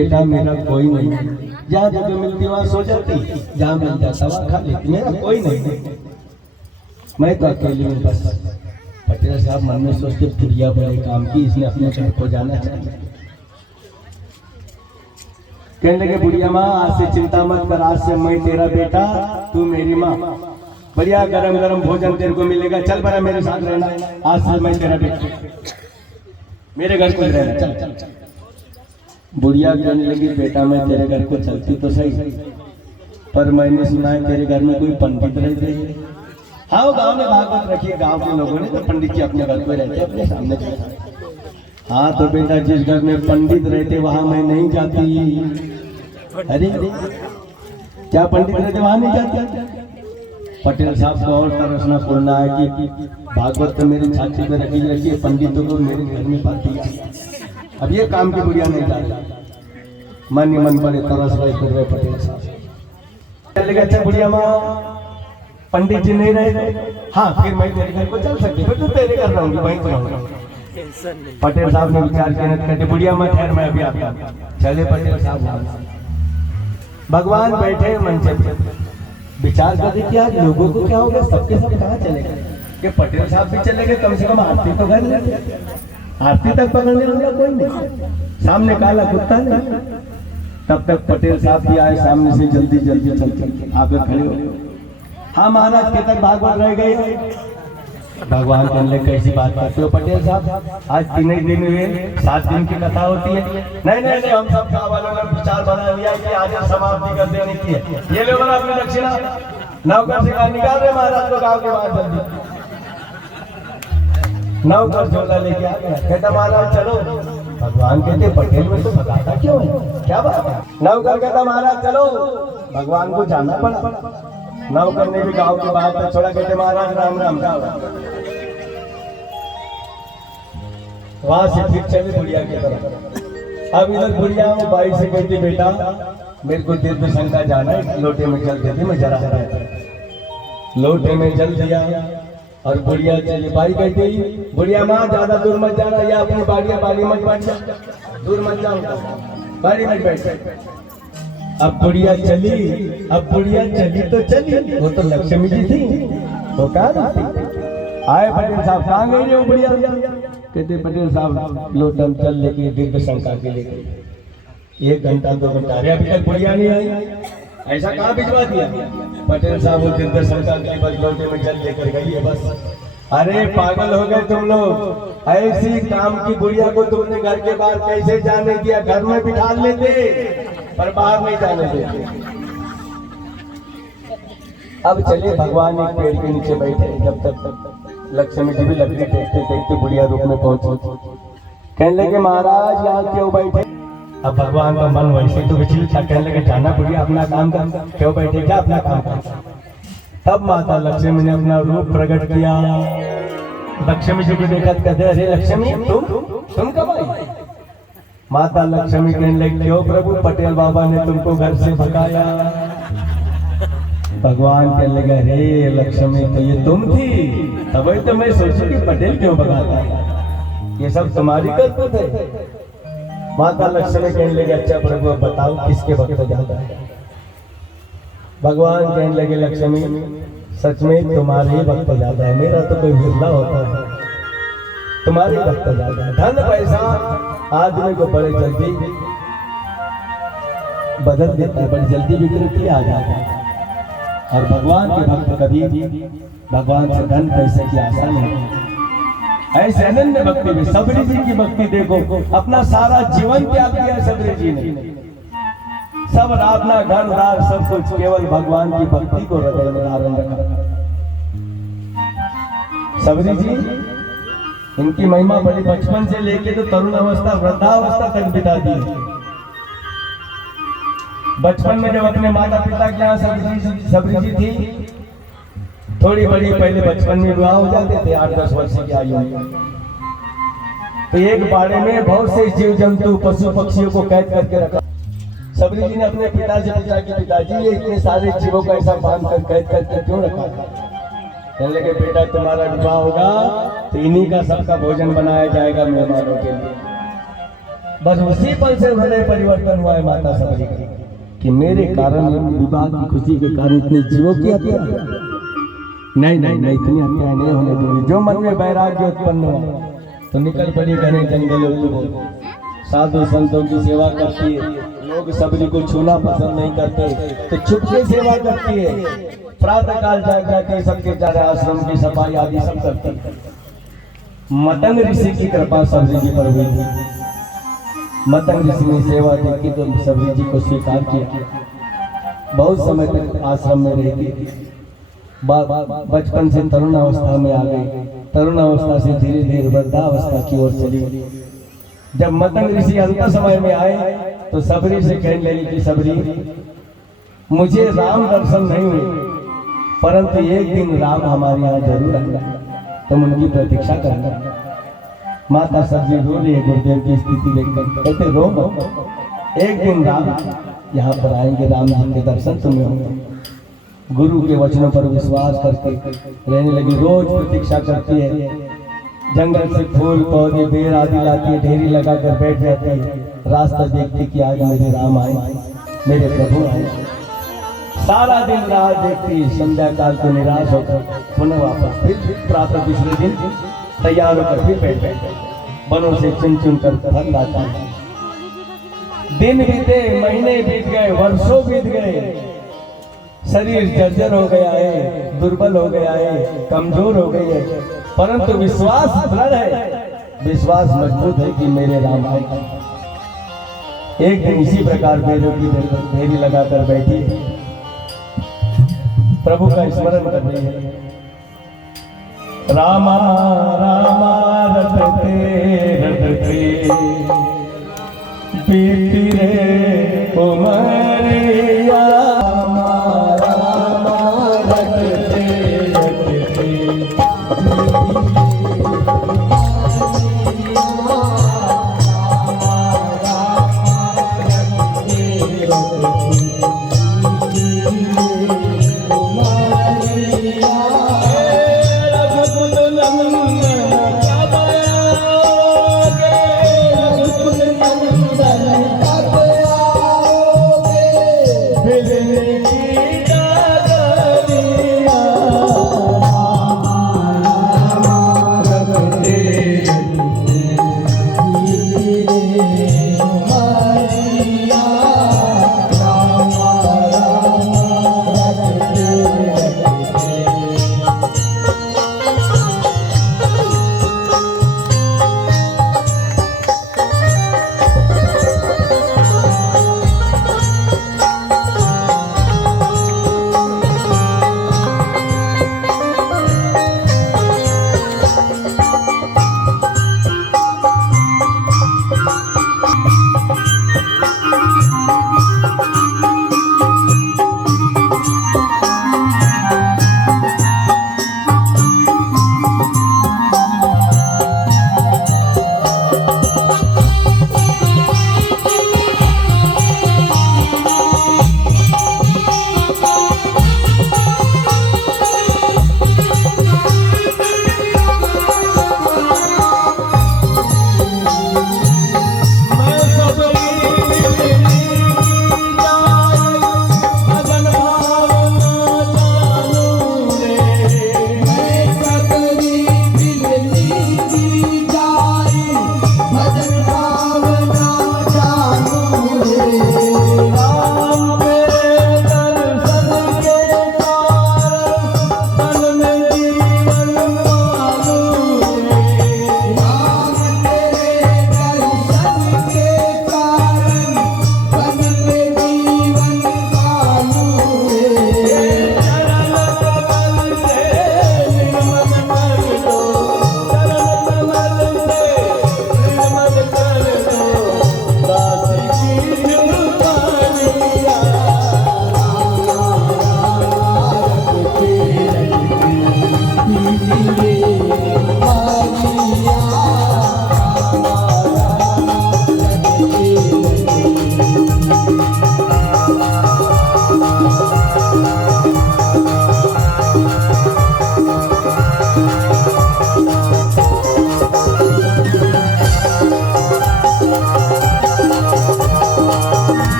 बेटा मेरा कोई नहीं, जहाँ जगह मिलती वहाँ सो जाती, जहाँ मिल जाता वहाँ खा लेती, मेरा कोई नहीं, मैं तो अकेली हूँ बस। पटेल साहब मन में सोचते बुढ़िया बड़े काम की, इसने अपने घर को जाना चाहिए। कहने लगे बुढ़िया माँ आज से चिंता मत कर, आज से मैं तेरा बेटा, तू मेरी माँ, बढ़िया गरम गरम भोजन तेरे को मिलेगा, चल बड़ा मेरे साथ रहना, आज से मैं तेरा बेटा, मेरे घर को रहना, चल चल चल। बुढ़िया कहने लगी बेटा मैं तेरे घर को चलती तो सही, पर मैंने सुना है तेरे घर में कोई पंडित रहते हैं। हाँ गांव में भागवत रखी है, गांव के लोगों ने तो पंडित जी अपने घर को रहते अपने सामने। हाँ तो बेटा जिस घर में पंडित रहते वहां मैं नहीं जाती। अरे क्या पंडित रहते वहां नहीं जाती? पटेल साहब को और तरसना फूलना है कि भागवत तो मेरी छाती पे रखी है, पंडितों को मेरे घर में पाती है। अब ये काम की बुढ़िया नहीं डाली, मन ही मन बड़े तरस रहे फिर रहे पटेल साहब। अच्छा बुढ़िया माँ पंडित जी नहीं रहे, हाँ फिर मैं तेरे घर को चल सकती, फिर तो तेरे घर रहूंगी, वहीं पर रहूंगा। पटेल साहब ने विचार किया, कहते बुढ़िया मैं ठहर मैं अभी आता। चले पटेल साहब, भगवान बैठे मन से विचार करते कि आज लोगों को क्या होगा, सबके सब कहाँ चले गए, कि पटेल साहब भी चले गए, कम से कम आरती तो घर ले, आरती तक पकड़ने वाला कोई नहीं, सामने काला कुत्ता नहीं। तब तक पटेल साहब भी आए सामने से, जल्दी जल्दी चल चल आकर खड़े हो। हाँ महाराज के तक भागवत रह गए। भगवान कहने लगे कैसी बात करते हो पटेल साहब, आज 3 ही दिन हुए, 7 दिन की कथा होती है। नहीं नहीं नहीं, हम सब गाँव वालों ने विचार बना लिया कि आज समाप्ति कर देनी चाहिए। ये लोग अपनी दक्षिणा नौकर से निकाल रहे महाराज को गाँव के बाहर, जल्दी नौकर झोला लेके आ गया, कहता महाराज चलो। भगवान कहते पटेल में तो भगाता क्यों है, क्या बात है? नौकर कहता महाराज चलो, भगवान को जाना पड़ा। नौकर ने भी गाँव के बाहर तक छोड़ा, कहते महाराज राम राम गाँव। वहां से फिर चले बुढ़िया की तरफ। अब इधर बुढ़िया बाई से कहती बेटा मेरे को तीर्थ शंका जाना है, लोटे में जल देती, मैं जरा लोटे में जल दिया और बुढ़िया चली। बाई कहती बुढ़िया माँ ज्यादा दूर मत जाना, या अपनी बाड़ी मत बैठ जा, दूर मत जाओ, बाड़ी मत बैठ। अब बुढ़िया चली तो चली, वो तो लक्ष्मी जी थी, वो कहा आए पटेल साहब कहाँ गई हो बुढ़िया? कहते पटेल साहब लोटन चल लेके दीर्घ शंका के लिए 1 घंटा 2 घंटा, अरे अभी तक बुढ़िया नहीं आई, ऐसा कहाँ भिजवा दिया? पटेल साहब वो दीर्घ शंका के बस लोटे में जल लेकर गई है बस। अरे पागल हो गए तुम लोग, ऐसी काम की बुढ़िया को तुमने घर के बाहर कैसे जाने दिया? घर में बिठा लेते पर बाहर नहीं जाने देते। अब चलिए भगवान एक पेड़ के नीचे बैठे, जब तक लक्ष्मी जी भी लकड़ी देखते देखते बुढ़िया रूप में पहुंचे। कहने लगे महाराज यहाँ क्यों बैठे? अब भगवान का मन वैसे तो विचलित था, कहने लगे जाना बुढ़िया अपना काम कर, क्यों बैठे, क्या अपना काम कर? तब माता लक्ष्मी ने अपना रूप प्रकट किया। लक्ष्मी जी को देखा, कहते अरे लक्ष्मी तुम कब आई? माता लक्ष्मी कहने लगी क्यों प्रभु, पटेल बाबा ने तुमको घर से भगाया। भगवान कहने लगे अरे लक्ष्मी तो ये तुम थी, तभी तो मैं सोचू कि पटेल क्यों भगाता है, ये सब तुम्हारी करतूत है। माता लक्ष्मी कहने लगे अच्छा प्रभु बताओ किसके भक्त ज्यादा है? भगवान कहने लगे लक्ष्मी सच में तुम्हारे ही भक्त ज्यादा है, मेरा तो कोई विरला होता है, तुम्हारे भक्त ज्यादा है। धन पैसा आदमी को बड़े जल्दी बदल देता है, बड़ी जल्दी विकृति आ जाता है, और भगवान के भक्त कभी भी भगवान से धन पैसे की आशा नहीं। ऐसे अनन्य भक्ति में सबरी जी की भक्ति देखो, अपना सारा जीवन त्याग दिया सबरी जी ने, सब अपना घर दार सब कुछ केवल भगवान की भक्ति को हृदय में धारण रखा। सबरी जी इनकी महिमा बड़ी बचपन से लेके तो तरुण अवस्था वृद्धावस्था तक बिता दी। बचपन में जब अपने माता पिता के यहाँ सबरी जी थी, थोड़ी बड़ी पहले बचपन में विवाह हो जाते थे 8-10 वर्ष की आयु में, तो एक बाड़े में बहुत से जीव जंतु पशु पक्षियों को कैद करके रखा। सबरी जी ने अपने पिता से पूछा कि पिताजी ये इतने सारे जीवों को ऐसा बांध कर कैद करके क्यों रखा? कहने लगे बेटा तुम्हारा विवाह होगा तो इन्हीं का सबका भोजन बनाया जाएगा मेहमानों के लिए। बस उसी पल से हृदय परिवर्तन हुआ है माता सबरी का कि मेरे कारण विवाह की खुशी के कारण इतने जीवों की हत्या। नहीं नहीं नहीं, इतनी हत्या नहीं होने दूंगी। जो मन में वैराग्य उत्पन्न हुआ तो निकल पड़ी घने जंगलों की, साधु संतों की सेवा करती है। लोग सबरी को छूना पसंद नहीं करते तो चुपके सेवा करती है। प्रातः काल जाके सबके चारे आश्रम की सफाई आदि सब करती है। मतंग ऋषि की कृपा सबरी जी पर हुई थी। मतंग ऋषि ने सेवा देखी तो सबरी जी को स्वीकार किया। बहुत समय तक आश्रम में रहती। बचपन से तरुण अवस्था में आ गई। तरुण अवस्था से धीरे धीरे वृद्धावस्था की ओर चली। जब मतंग ऋषि अंत समय में आए तो सबरी से कहने लगी कि सबरी, मुझे राम दर्शन नहीं हुए, परंतु एक दिन राम हमारे यहाँ जरूर आएगा, तुम उनकी प्रतीक्षा करना। माता सबरी रो रही है गुरुदेव की स्थिति देखकर। कहते रो, एक दिन राम यहाँ पर आएंगे, राम जी के दर्शन तुम्हें होंगे। गुरु के वचनों पर विश्वास करके रहने लगी। रोज प्रतीक्षा करती है। जंगल से फूल पौधे बेर आदि लाती है, ढेरी लगाकर बैठ जाती है। रास्ता देखती कि आज मेरे राम आए, मेरे प्रभु आए। सारा दिन राह देखती, संध्या काल को निराश होकर पुनः वापस फिर प्रातः दूसरे दिन तैयार होकर फिर बैठ वनों से चुन चुन कर फल लाता है। दिन बीते, महीने बीत गए, वर्षों बीत गए। शरीर जर्जर हो गया है, दुर्बल हो गया है, कमजोर हो गई है, परंतु विश्वास दृढ़ है, विश्वास मजबूत है कि मेरे राम आएगा। एक दिन इसी प्रकार बेरों की ढेरी लगाकर बैठी, प्रभु का स्मरण कर रही है। रामा रामा रटते रटते बीती रे उमरिया,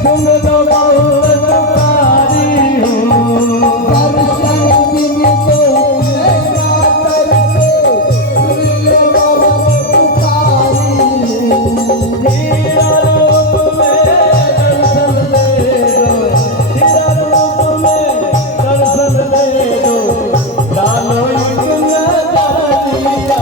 सुन लो बहुत पुकारी हूँ, दर्शन बिन तो नैना तरसे, सुन लो बहुत पुकारी हूँ। हीरा रूप में दर्शन दे दो, हीरा रूप में दर्शन दे दो, डालो इतना दानिया।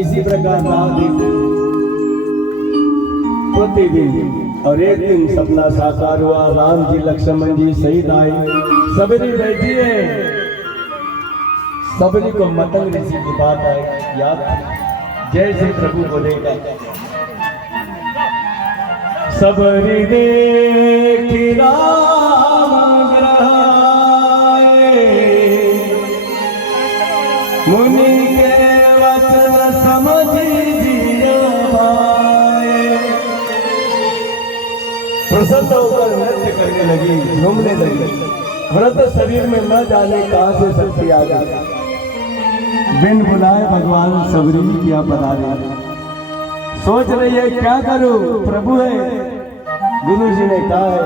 इसी प्रकार प्रतिदिन और एक दिन सपना साकार हुआ। राम जी लक्ष्मण जी सहित आए, सबरी बैठी है, सबरी को मतंग ऋषि की बात आई याद, जैसे प्रभु बोलेगा सबरी देखी राम ग्रहाए, मुनि के वचन समझी जिया भाए। प्रसन्न होकर नृत्य करने लगी, झूमने लगी। व्रत शरीर में न जाने कहां से शक्ति आ गई, बिन बुलाए भगवान सबरी किया पधारे। सोच रही है क्या करूं, प्रभु है। गुरु जी ने कहा है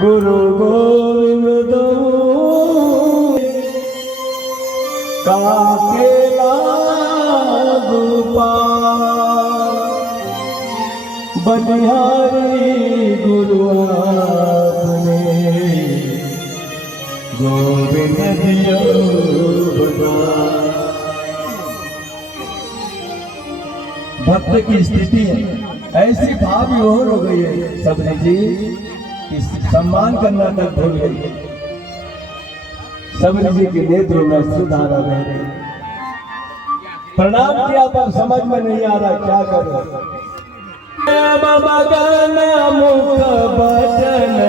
गुरु गोविंद काकेला गोपाल, बलिहारी गुरु आपने गोविंद दियो भगवान। भक्त की स्थिति है ऐसी भाव विभोर हो गई है सबरी जी कि सम्मान करना तक भूल गई। सबरी जी के नेत्र में सुधारा रह गई। प्रणाम किया पर समझ में नहीं आ रहा क्या करो। मगन मुख बचन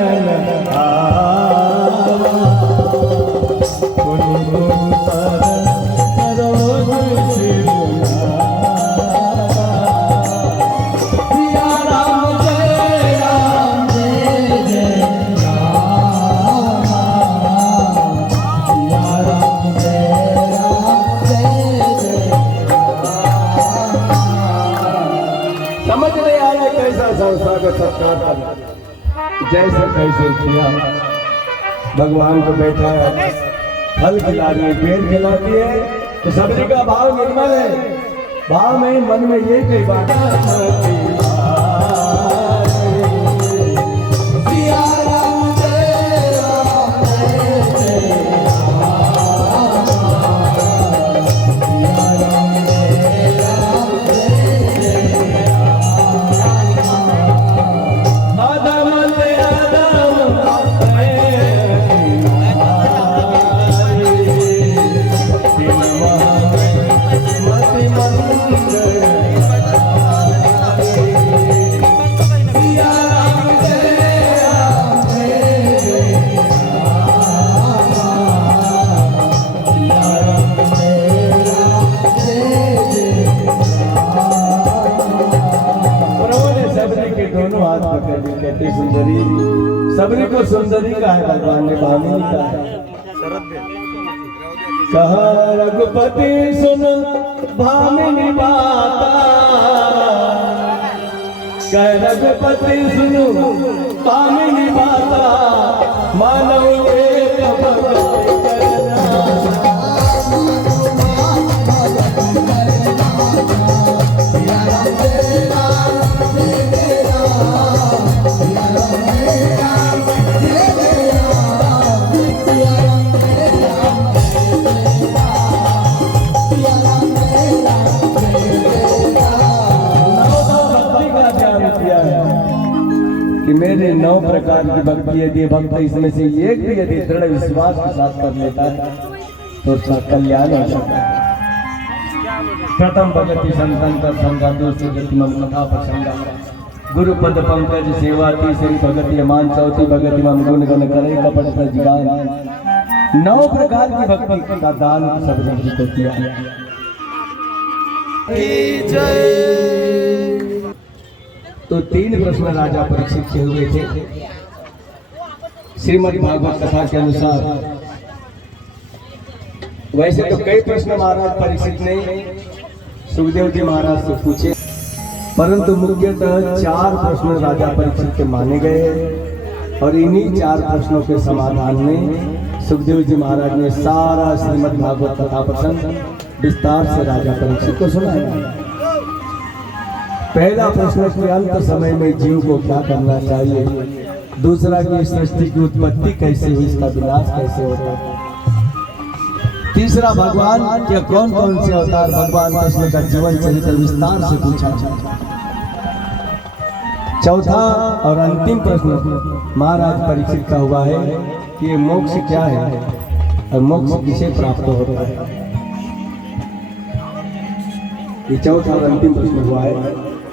संसार का सत्कार जैसे कैसे किया। भगवान को बैठा है, फल खिला रही है, पेड़ खिलाती है, तो सबरी का भाव निर्मल है। भाव में मन में ये कई बात कहते सुंदरी। सबरी को सुंदरी का है, भगवान ने भामिनी का है। कहा रघुपति सुन भामिनी बाता, कह रघुपति सुनो भामिनी बाता, मानव एक भगत करना। कि मेरे 9 प्रकार की भक्ति यदि भक्त इसमें से एक भी यदि दृढ़ विश्वास के साथ कर लेता है तो उसका कल्याण हो सकता है। प्रथम भगति संतन का संगा, दूसरी गति मम कथा प्रसंगा, गुरु पद पंकज सेवा तीसरी भगति मान चौथी भगति मम गुण गण करे कपट सजगान। 9 प्रकार की भक्ति का दान सब जी को किया है। तो 3 प्रश्न राजा परीक्षित के हुए थे श्रीमद् भागवत कथा के अनुसार। वैसे तो कई प्रश्न महाराज परीक्षित ने सुखदेव जी महाराज से पूछे, परंतु मुख्यतः 4 प्रश्न राजा परीक्षित के माने गए और इन्हीं 4 प्रश्नों के समाधान में सुखदेव जी महाराज ने सारा श्रीमद् भागवत कथा प्रसंग विस्तार से राजा परीक्षित को सुनाया। पहला प्रश्न कि अंत समय में जीव को क्या करना चाहिए, दूसरा कि सृष्टि की उत्पत्ति कैसे हुई, इसका विनाश कैसे होता है, तीसरा भगवान के कौन कौन से अवतार भगवान कृष्ण का जीवन चरित्र विस्तार से पूछा। चौथा और अंतिम प्रश्न महाराज परीक्षित का हुआ है कि मोक्ष क्या है और मोक्ष किसे प्राप्त होता है। ये चौथा और अंतिम प्रश्न हुआ है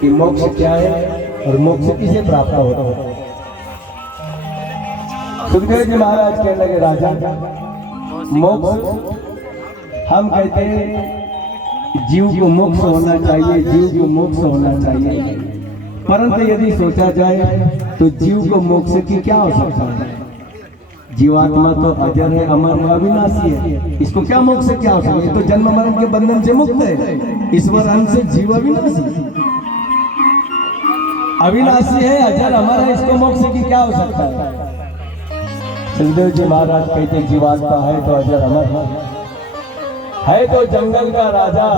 कि मोक्ष क्या है और मोक्ष किसे प्राप्त होता है। सुखदेव जी महाराज कहने लगे, राजा मोक्ष हम कहते हैं जीव को मोक्ष होना चाहिए, जीव को मोक्ष होना चाहिए, परंतु यदि सोचा जाए तो जीव को मोक्ष की क्या आवश्यकता है। जीवात्मा तो अजर है, अमर है, अविनाशी है, इसको क्या मोक्ष की आवश्यकता है। तो जन्म मरण के बंधन से मुक्त है, ईश्वर अंश से जीव अविनाशी अविनाशी है, अजर अमर है, इसको मोक्ष की क्या आवश्यकता है। सुखदेव जी महाराज कहते जीवात्मा है तो अजर अमर है तो जंगल का राजा,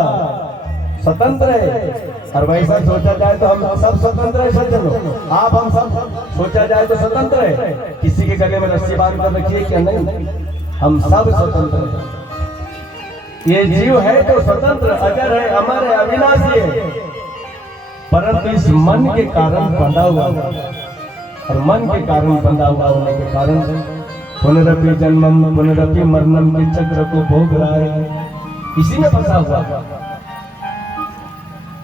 स्वतंत्र है। और वैसा सोचा जाए तो हम सब स्वतंत्र है सज्जनों, आप हम सब सोचा जाए तो स्वतंत्र है। किसी के गले में रस्सी बांध कर रखिए क्या नहीं, हम सब स्वतंत्र हैं। ये जीव है तो स्वतंत्र, अजर है, अमर है, अविनाशी है, परंतु इस मन के कारण बंधा हुआ और मन के कारण बंधा हुआ होने के कारण पुनरपि जन्मम पुनरपि मरणम के चक्र को भोग रहा है, इसी में फंसा हुआ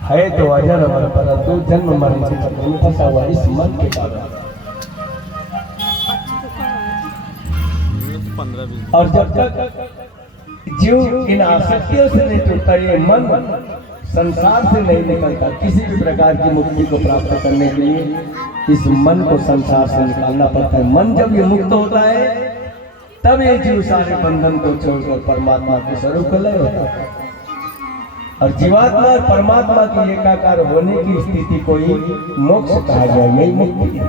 है तो अजर अमर, परंतु जन्म मरण के चक्र में फंसा हुआ इस मन के कारण। और जब तक जीव इन आसक्तियों से नहीं टूटता, ये मन संसार से नहीं निकलता, किसी भी प्रकार की मुक्ति को प्राप्त करने के लिए इस मन को संसार से निकालना पड़ता है। मन जब ये मुक्त होता है तब ये जीव सारे बंधन को छोड़कर परमात्मा के स्वरूप को लय होता है। और जीवात्मा और परमात्मा की एकाकार होने की स्थिति को ही मोक्ष कहा गया, यही मुक्ति है।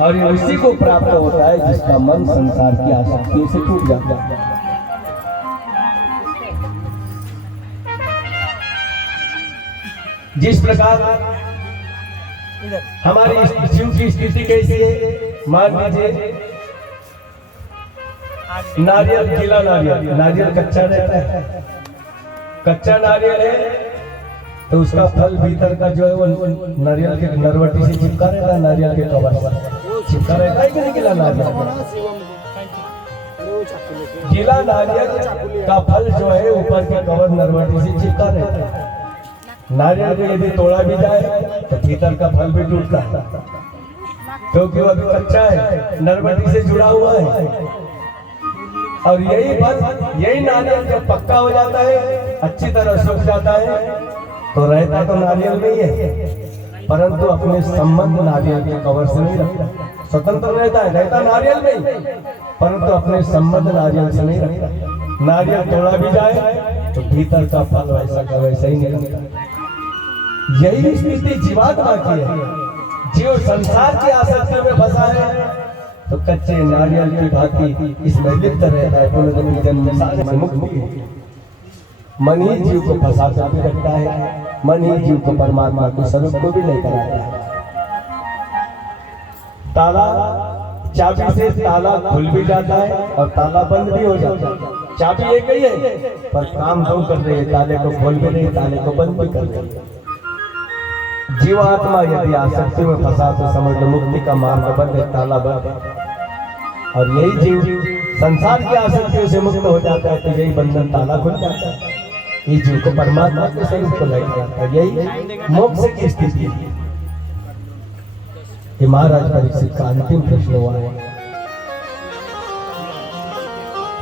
और ये उसी को प्राप्त होता है जिसका मन संसार की आसक्तियों से टूट जाता है। जिस प्रकार हमारी जीव की स्थिति कैसी है, मान लीजिए नारियल, गीला नारियल, नारियल कच्चा रहता है, कच्चा नारियल है तो उसका फल भीतर का जो है वो नारियल के नरवटी से चिपका रहता है, नारियल के कवर चिपका रहता है कि नहीं। गीला नारियल, गीला नारियल का फल जो है ऊपर के कवर नरवटी से चिपका रहता है। नारियल को यदि तोड़ा भी जाए तो भीतर का फल भी टूटता है, क्योंकि वो अभी कच्चा है, नरवटी से जुड़ा हुआ है। और यही फल, यही नारियल जब पक्का हो जाता है, अच्छी तरह सूख जाता है, तो रहता तो नारियल में ही है, परंतु अपने संबंध नारियल के कवर से नहीं रखता, स्वतंत्र रहता है, रहता नारियल में ही, परंतु अपने संबंध नारियल से नहीं रखता। नारियल तोड़ा भी जाए तो भीतर का फल वैसा का वैसा ही नहीं रहता। यही स्थिति जीवात्मा की है। जीव संसार की आसक्तियों में फंसा है तो कच्चे नारियल की भांति इसमें लिप्त रहता है, पुनर्जन्म जन्म सारे से मुक्त है। मन ही जीव को फंसा कर भी रखता है, मन ही जीव को परमात्मा के स्वरूप को भी लेकर आता है। ताला, चाबी से ताला खुल भी जाता है और ताला बंद भी हो जाता है। चाबी एक ही है पर काम दो कर रही है, ताले को खोल भी नहीं, ताले को बंद भी कर रही है। जीवात्मा यदि आसक्ति में फंसा तो समझ लो मुक्ति का मार्ग बंद है, ताला बंद है। और यही जीव संसार की आसक्तियों से मुक्त हो जाता है तो यही बंधन ताला खुल जाता है। ये जीव को परमात्मा के स्वरूप को लाया जाता है, यही मोक्ष की स्थिति है। ये महाराज परीक्षित का अंतिम प्रश्न हुआ है।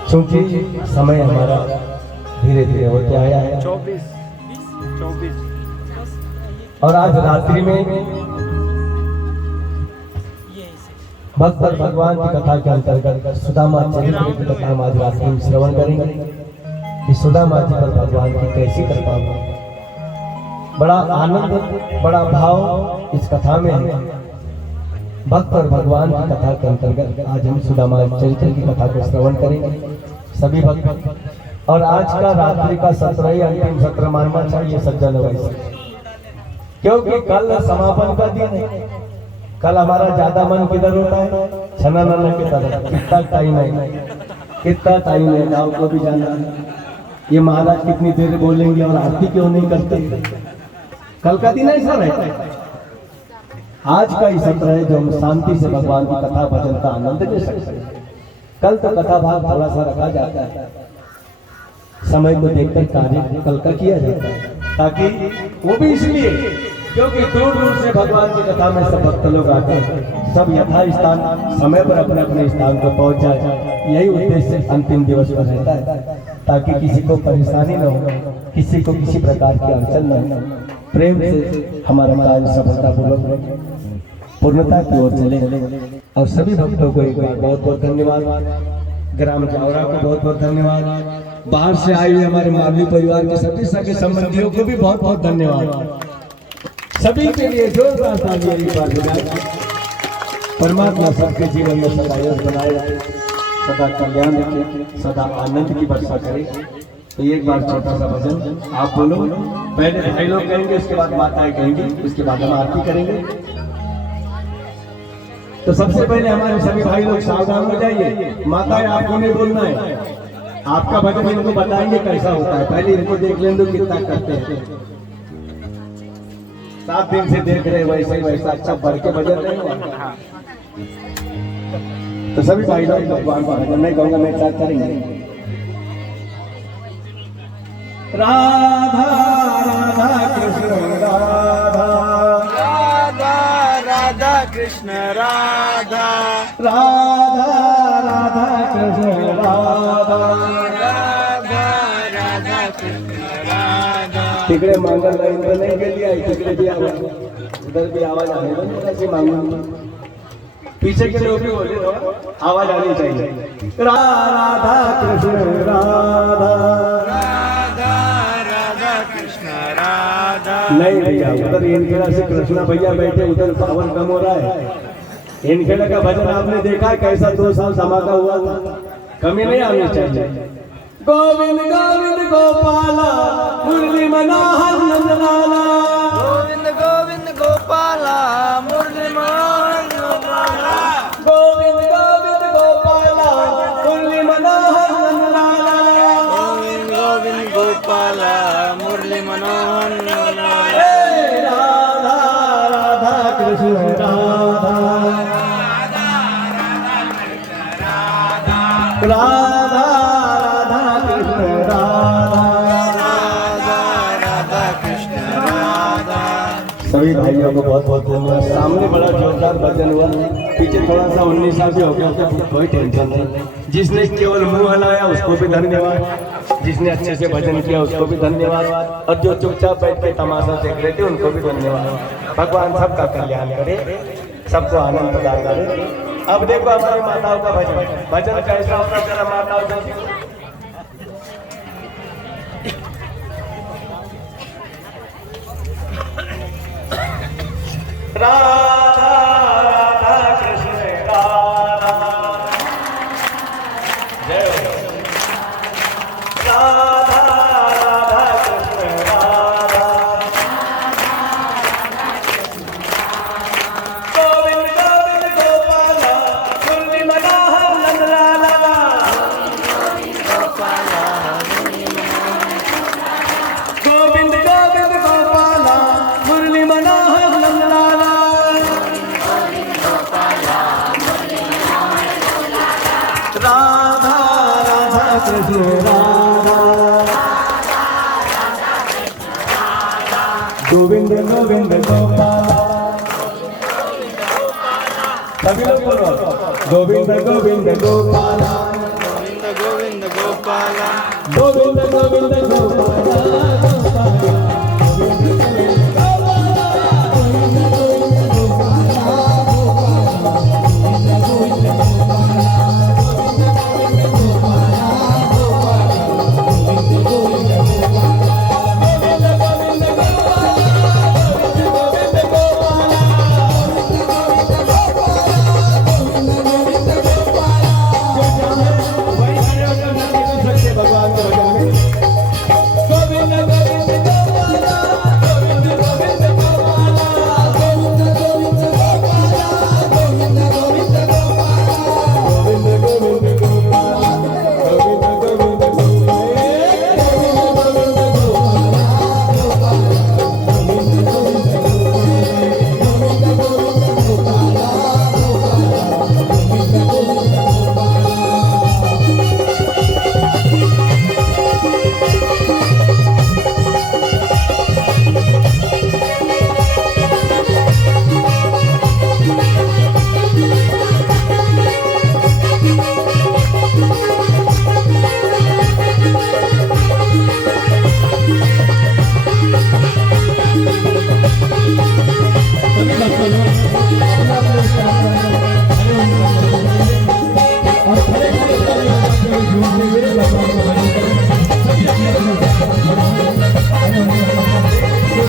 क्योंकि समय हमारा धीरे धीरे होते आया है 24 और आज रात्रि में भक्त और भगवान की कथा के अंतर्गत सुदामा चरित्र की कथा हम आज रात्रि में श्रवण करेंगे कि सुदामा जी पर भगवान की कैसी कृपा हुई। बड़ा आनंद, बड़ा भाव इस कथा में है। भक्त और भगवान की कथा के अंतर्गत आज हम सुदामा चरित्र की कथा को श्रवण करेंगे सभी भक्त। और आज का रात्रि का सत्र ही अंतिम सत्र मानना चाहिए सज्जन वैसे, क्योंकि कल समापन का दिन है। कल हमारा ज्यादा मन किधर होता है, छना नाना की तरफ। कितना टाइम है, कितना टाइम है, गाँव को भी जाना है। ये महाराज कितनी देर बोलेंगे और आरती क्यों नहीं करते। कल का दिन ऐसा रहता है। आज का ही सत्र है जो हम शांति से भगवान की कथा भजन का आनंद ले सकते हैं। कल तो कथा भाग थोड़ा सा रखा जाता है, समय को देखकर कार्य कल का किया जाता है, ताकि वो भी इसलिए क्योंकि दूर दूर से भगवान की कथा में सब भक्त लोग आते हैं, सब यथा स्थान समय पर अपने अपने स्थान पर पहुंच जाए। यही उद्देश्य अंतिम दिवस पर रहता है, ताकि किसी को परेशानी न हो, किसी को किसी प्रकार की अड़चन न हो। प्रेम से हमारा कार्य सफलतापूर्वक पूर्णता की ओर चले। और सभी भक्तों को एक बार बहुत बहुत धन्यवाद। ग्राम जावरा को बहुत बहुत धन्यवाद। बाहर से आए हुए हमारे मालवी परिवार के सभी सगे संबंधियों को भी बहुत बहुत धन्यवाद। सभी के लिए जोरदार तालियां एक बार बजाएं। परमात्मा सबके जीवन में सदा यश बनाए रखे, सदा कल्याण रखे, सदा आनंद की वर्षा करे। तो एक बार छोटा सा भजन आप बोलो, पहले भाई लोग कहेंगे, उसके बाद माताएं कहेंगी, उसके बाद हम आरती करेंगे। तो सबसे पहले हमारे सभी भाई लोग सावधान हो जाइए। माताएं आपको नहीं बोलना है, आपका भजन इनको बताएंगे कैसा होता है। पहले इनको देख लें तो कितना करते हैं। 7 दिन से देख रहे वैसे ही वैसा अच्छा बढ़ के भजन नहीं हुआ। तो सभी भाई लोग भगवान का भजन नहीं कहूंगा, मैं साथ करेंगे। राधा राधा कृष्ण राधा राधा राधा कृष्ण राधा राधा राधा कृष्ण राधा राधा राधा कृष्ण राधा। तिकडे मांगल लाईन तर नाही गेली आहे, तिकडे भी आवाज, उधर भी आवाज आने दो, ऐसे मांगना। पीछे के लोग भी बोले तो आवाज आनी चाहिए। राधा कृष्ण राधा राधा राधा कृष्ण राधा। नहीं भैया, उधर इनखेड़ा से कृष्णा भैया बैठे, उधर पावर कम हो रहा है। इनखेड़ा का भजन आपने देखा कैसा 2 साल धमाका हुआ था, कमी नहीं आनी चाहिए। गोविंद गोविंद गोपाला मुरली मनोहर नंदलाला, गोविंद गोविंद गोपाला मुरली मनोहर नंदलाला, गोविंद गोविंद गोपाला मुरली मनोहर नंदलाला, गोविंद गोविंद गोपाला मुरली मनोहर नंदलाला। हे राधा राधा कृष्ण राधा राधा राधा कृष्ण राधा राधा कृष्ण राधा। सभी भाइयों को बहुत बहुत धन्यवाद। सामने बड़ा जोरदार भजन हुआ, पीछे थोड़ा सा 19 साल भी हो गया, कोई टेंशन नहीं। जिसने केवल मुंह हलाया उसको भी धन्यवाद, जिसने अच्छे से भजन किया उसको भी धन्यवाद, और जो चुपचाप बैठ के तमाशा देख रहे थे उनको भी धन्यवाद। भगवान सबका कल्याण करे, सबको आनंद प्रदान करे। अब देखो हमारी माताओं का भजन, भजन कैसा होता है जरा माताओं से। राधा राधा कृष्ण राधा, जय हो। राधा राधा कृष्ण राधा, गोविंद गोविंद गोपाला मुरली मनोहर नंदलाला, गोविंद गोविंद गोपाला मुरली मनोहर नंदलाला, गोविंद गोपाला सभी लोग बोलो गोविंद गोविंद गोपाला गोविंद गोविंद गोपाला गोविंद गोविंद गोपाला